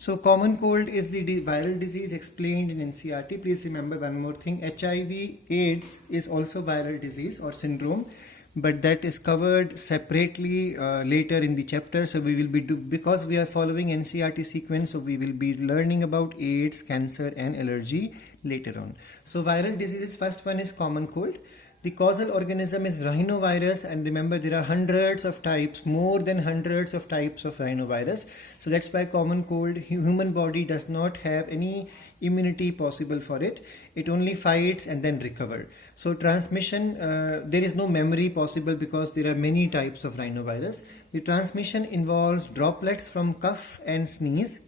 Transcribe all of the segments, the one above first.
So common cold is the viral disease explained in NCERT. Please remember one more thing. HIV AIDS is also viral disease or syndrome, but that is covered separately later in the chapter. So we will be because we are following NCERT sequence, so we will be learning about AIDS, cancer and allergy later on. So viral diseases, first one is common cold. The causal organism is rhinovirus, and remember there are hundreds of types, more than hundreds of types of rhinovirus. So that's why common cold, human body does not have any immunity possible for it. It only fights and then recover. So transmission, there is no memory possible because there are many types of rhinovirus. The transmission involves droplets from cough and sneeze.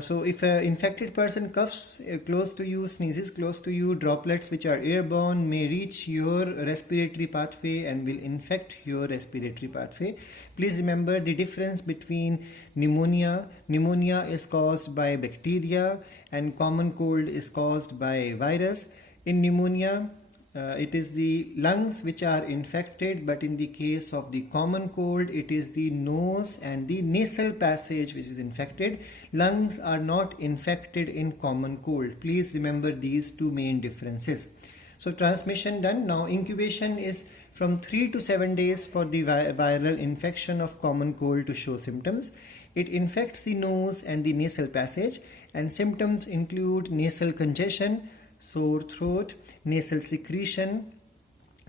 So if an infected person coughs close to you, sneezes close to you, droplets which are airborne may reach your respiratory pathway and will infect your respiratory pathway. Please remember the difference between pneumonia. Pneumonia is caused by bacteria and common cold is caused by virus. In pneumonia, it is the lungs which are infected, but in the case of the common cold, it is the nose and the nasal passage which is infected. Lungs are not infected in common cold. Please remember these two main differences. So transmission done. Now incubation is from 3 to 7 days for the viral infection of common cold to show symptoms. It infects the nose and the nasal passage, and symptoms include nasal congestion, sore throat, nasal secretion,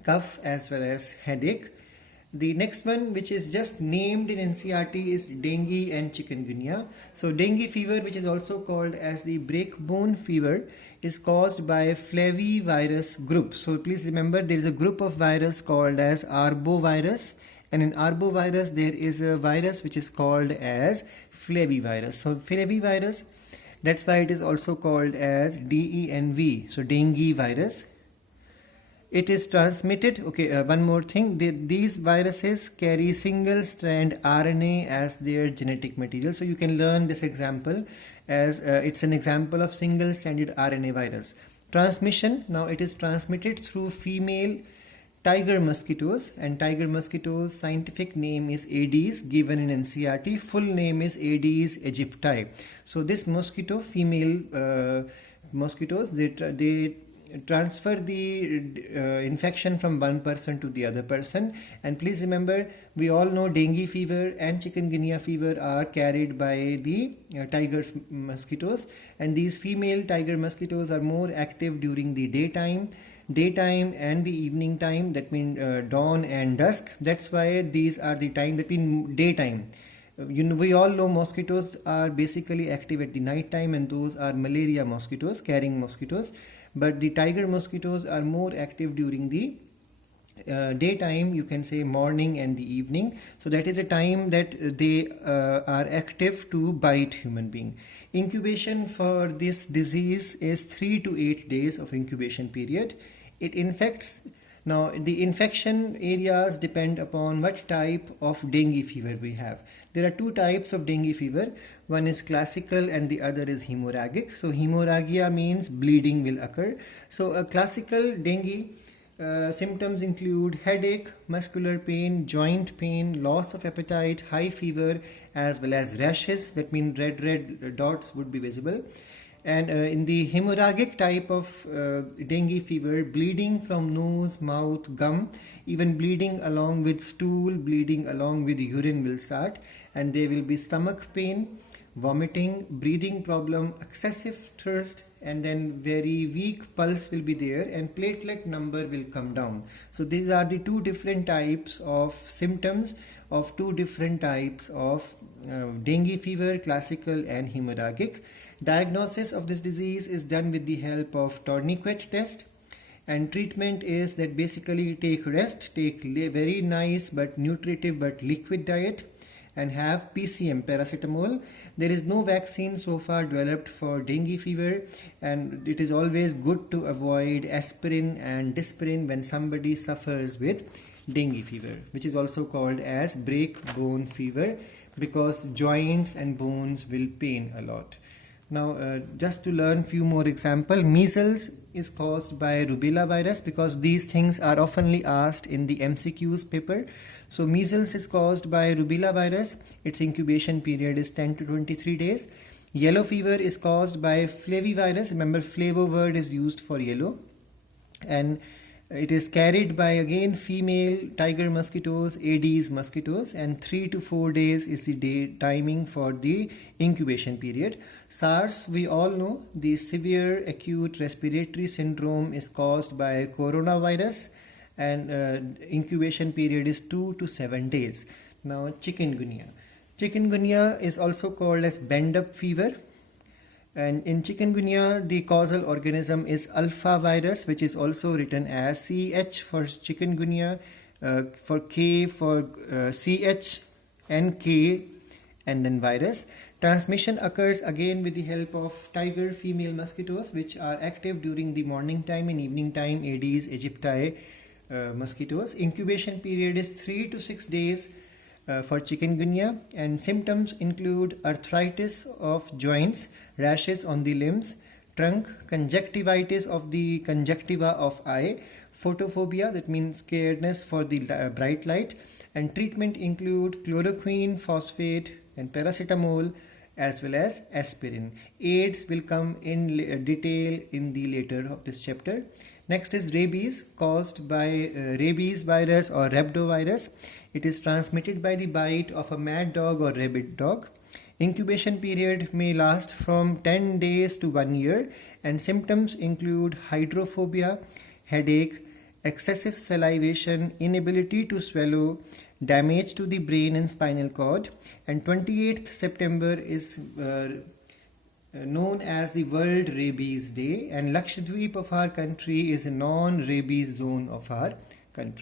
cough as well as headache. The next one, which is just named in NCERT, is dengue and chikungunya. So dengue fever, which is also called as the breakbone fever, is caused by flavivirus group. So please remember there is a group of virus called as arbovirus, and in arbovirus there is a virus which is called as flavivirus. So flavivirus, that's why it is also called as DENV, so dengue virus. It is transmitted, one more thing, these viruses carry single strand RNA as their genetic material. So you can learn this example as it's an example of single stranded RNA virus. Transmission, now it is transmitted through female tiger mosquitoes, and tiger mosquitoes scientific name is Aedes, given in NCERT. Full name is Aedes aegypti. So this mosquito, female mosquitoes, they transfer the infection from one person to the other person. And please remember, we all know dengue fever and chikungunya fever are carried by the tiger mosquitoes, and these female tiger mosquitoes are more active during the daytime and the evening time, that means dawn and dusk. That's why these are the time between daytime. We all know mosquitoes are basically active at the night time, and those are malaria mosquitoes, carrying mosquitoes, but the tiger mosquitoes are more active during the daytime, you can say morning and the evening. So that is a time that they are active to bite human being. Incubation for this disease is 3 to 8 days of incubation period. It infects. Now the infection areas depend upon what type of dengue fever we have. There are two types of dengue fever. One is classical and the other is hemorrhagic. So hemorrhagia means bleeding will occur. So a classical dengue symptoms include headache, muscular pain, joint pain, loss of appetite, high fever, as well as rashes. That means red dots would be visible. And in the hemorrhagic type of dengue fever, bleeding from nose, mouth, gum, even bleeding along with stool, bleeding along with urine will start, and there will be stomach pain, vomiting, breathing problem, excessive thirst, and then very weak pulse will be there, and platelet number will come down. So these are the two different types of symptoms of two different types of dengue fever, classical and hemorrhagic. Diagnosis of this disease is done with the help of tourniquet test, and treatment is that basically take rest, take very nice but nutritive but liquid diet, and have PCM, paracetamol. There is no vaccine so far developed for dengue fever, and it is always good to avoid aspirin and dispirin when somebody suffers with dengue fever, which is also called as break-bone fever, because joints and bones will pain a lot. Now, just to learn few more example, measles is caused by rubella virus, because these things are oftenly asked in the MCQs paper. So measles is caused by rubella virus. Its incubation period is 10 to 23 days. Yellow fever is caused by flavivirus. Remember, flavo word is used for yellow. And it is carried by again female tiger mosquitoes, Aedes mosquitoes, and 3 to 4 days is the day timing for the incubation period. SARS, we all know, the severe acute respiratory syndrome is caused by coronavirus, and incubation period is 2 to 7 days. Now chikungunya. Chikungunya is also called as bend up fever. And in chikungunya, the causal organism is alpha virus, which is also written as CH for chikungunya, for K for CH, and K, and then virus. Transmission occurs again with the help of tiger female mosquitoes, which are active during the morning time and evening time, Aedes aegypti mosquitoes. Incubation period is 3 to 6 days for chikungunya, and symptoms include arthritis of joints, rashes on the limbs, trunk, conjunctivitis of the conjunctiva of eye, photophobia, that means scaredness for the bright light, and treatment include chloroquine, phosphate, and paracetamol, as well as aspirin. AIDS will come in detail in the later of this chapter. Next is rabies, caused by rabies virus or rhabdovirus. It is transmitted by the bite of a mad dog or rabid dog. Incubation period may last from 10 days to 1 year, and symptoms include hydrophobia, headache, excessive salivation, inability to swallow, damage to the brain and spinal cord. And 28th September is known as the World Rabies Day, and Lakshadweep of our country is a non-rabies zone of our country.